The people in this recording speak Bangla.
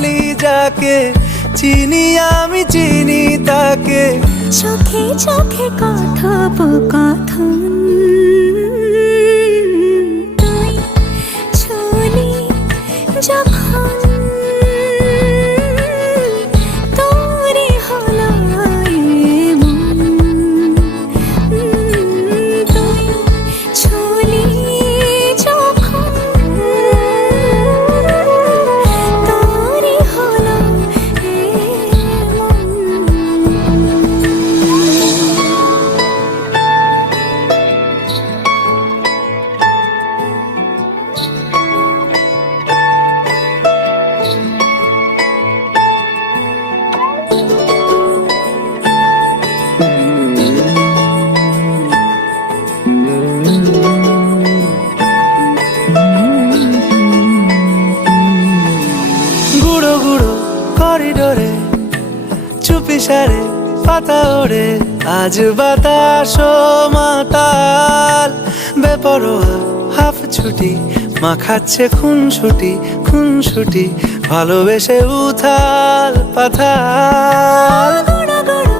বলি যাকে, চিনি আমি চিনি তাকে। চোখে চোখে কথোপকথন, তুই ছুলি যখন তোরে হলো এমন, তুই ছুলি যখন তোরে হলো এমন। গুঁড়ো গুঁড়ো করিডোরে চুপি সারে পাতা ওড়ে, আজ বাতাস মাতাল বেপরোয়া হাফ ছুটি, মাখাচ্ছে খুনসুটি ভালোবেসে উথাল পাথাল।